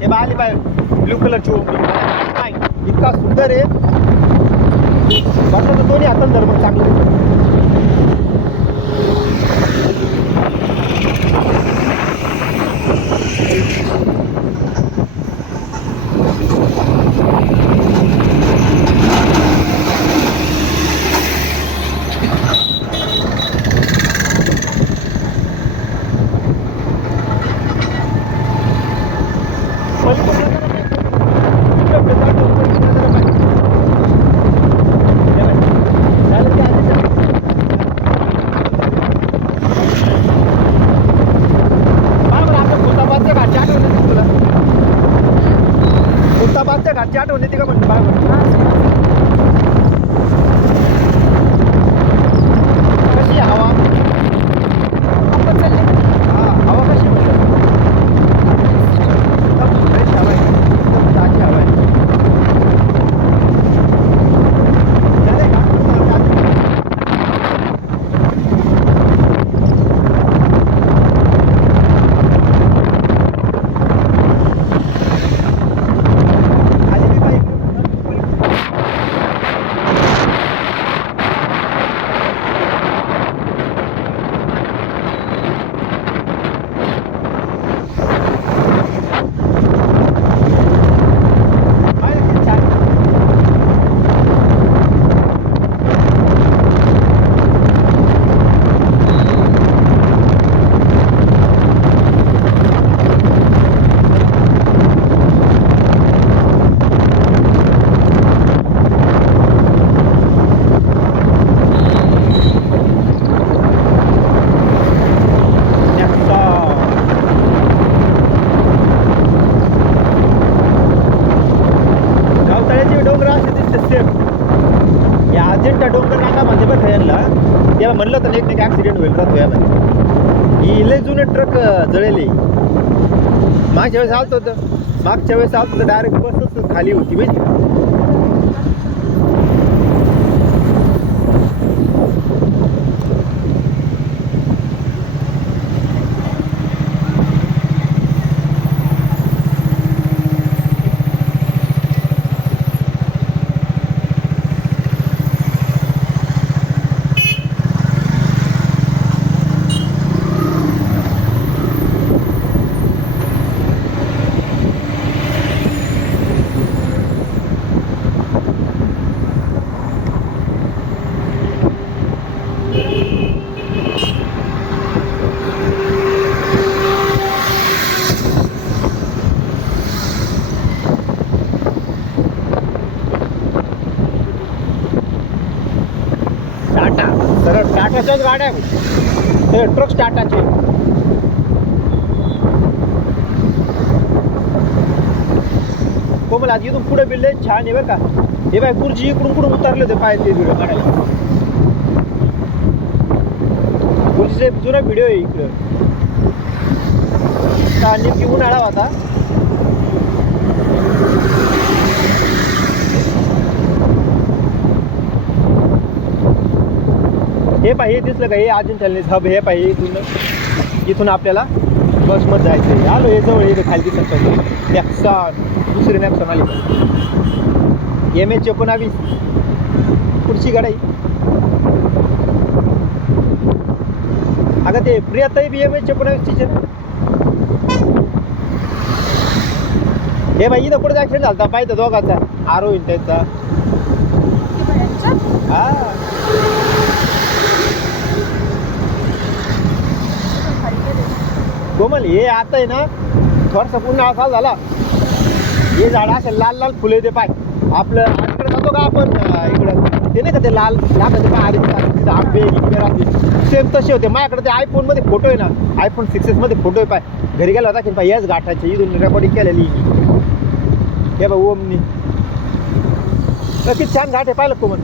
हे बाली bye blue कलरची omni इतका सुंदर आहे. बघा तर दोन्ही हातानं धर्म चांगलं घाटची आठवण येते का म्हणतो कशी हवा हवा कशी म्हणतात फ्रेश हवा आहे एकदम ताजी हवा आहे. अजिंठा डोंगर नाका म्हणजे बघ यांना तेव्हा म्हणलं तर एक ॲक्सिडेंट होईल राहतो यामध्ये. ही लय जुने ट्रक जळेले. मागच्या वेळेस आलत होतं मागच्या वेळेस आलत होतं डायरेक्ट बसच खाली होती माहिती का. सरळ टाटाच्याच गाड्या ते ट्रक्स टाटाचे. कोमल आज इथून पुढे बिल्ले छान आहे बरं का. हे बाय गुरुजी इकडून कुठून उतरले होते पाय ते व्हिडिओ काढायला. गुरुजीचा जुना व्हिडिओ आहे इकडं. नेमकी उन्हाळा होता. हे पाहिजे दिसलं का हे अजिंठा हब हे पाहिजे. इथून आपल्याला बसमध्ये जायचं आहे. आलो हे जवळ येतो खाली दिसत नॅक्सॉन दुसरी नॅक्सॉन आली MH19 पुढची गाडी. अगं ते प्रियाताई बी MH19 चे. हे बाई इथं पुढे ऍक्सिडेंट झाला पाहिजे दोघाचा आरोहीन त्यांचा. हा कोमल हे आता आहे ना थोडसा पुन्हा असा झाला. हे झाड असे लाल लाल फुले ते पाय आपलं इकडे जातो का आपण इकडं ते नाही का ते लाल लागायचे पाय तिथं आंबे इकडे राहते सेम तसे होते. माझ्याकडे ते आयफोन मध्ये फोटो आहे ना iPhone 6s मध्ये फोटो आहे पाय. घरी गेला होता की पाय याच घाटाचे इथून रेकॉर्डिंग केलेली. हे बघ ओमनी नक्कीच छान घाट आहे पाहिलं कोमल.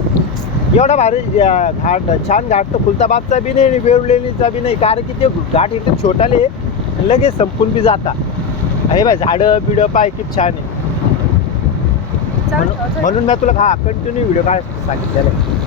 एवढा भारी घाट छान घाट तर खुलताबादचा बी नाही वेवलेणीचा बी नाही. कारण की ते घाट एकदम छोटाले लगेच संपून बी जाता. हे बाय झाडं बिडं पाय किती छान आहे. म्हणून मी तुला हा कंटिन्यू व्हिडिओ काढायला सांगितलेलं आहे.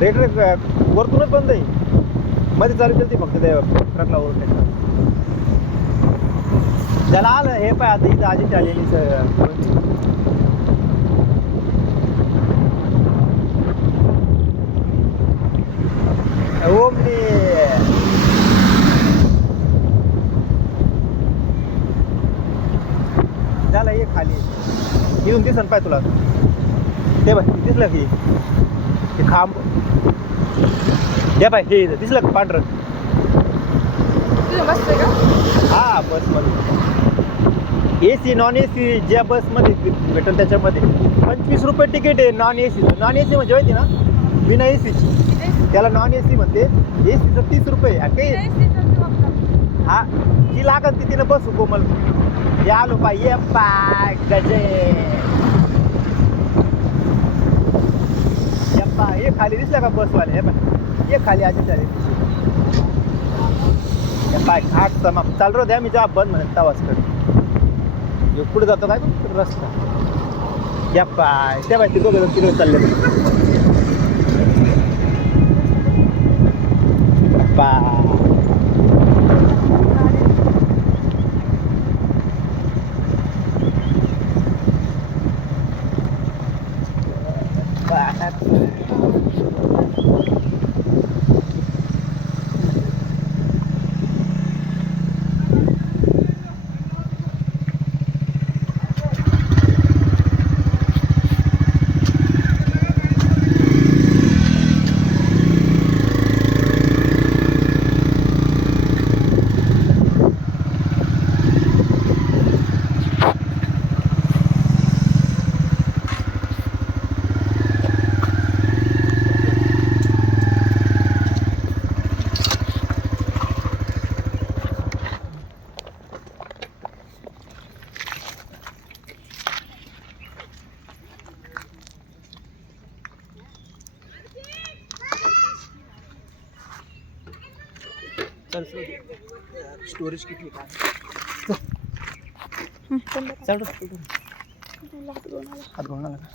रेड वरतूनच बंद आहे, मध्ये चालू केली फक्त ते ट्रकला ओव्हरटेक. ज्याला आलं हे पाय आता इथं आजी आलेली ओमनी झाला ये खाली इथून दिसन पाय तुला ते बाय दिसलं की ते खांब द्या बाय हे दिसलं का पांढरं हा बसमध्ये AC नॉन AC ज्या बसमध्ये भेटेल त्याच्यामध्ये 25 रुपये तिकीट आहे. नॉन AC म्हणजे माहिती ना बिना ACची त्याला नॉन AC म्हणते. ACचं 30 रुपये हा जी लागत ती तिनं बसू कोमल हे आलो पाय ये पाय गजे ये खाली दिसला का बसवाले हे पाय ये खाली आजी चालेल पाय घाट समाप चाल रो द्या मी जेव्हा बंद म्हणत तवाच कर पुढे जातो काय रस्ता या पाय त्या बाय तिकडे तिकडे चालले पाय स्टोरेज किती काय हात घेऊन आला का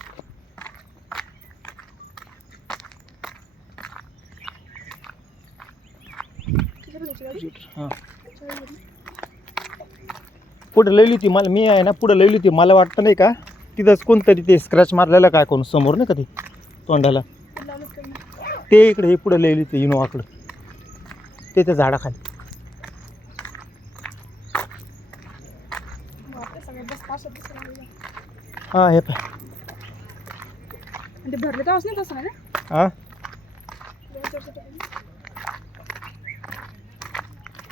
हां पुढे लिहिली ती मला मी आहे ना पुढे लिहिली ती मला वाटतं नाही का तिथंच कोणतरी ते स्क्रॅच मारलेलं काय कोण समोर नाही का ते तोंडाला ते इकडे हे पुढे लिहिली ती इनोवाकडं ते त्या झाडाखाली हा हे पाय भरले तर नाही तसं ना हां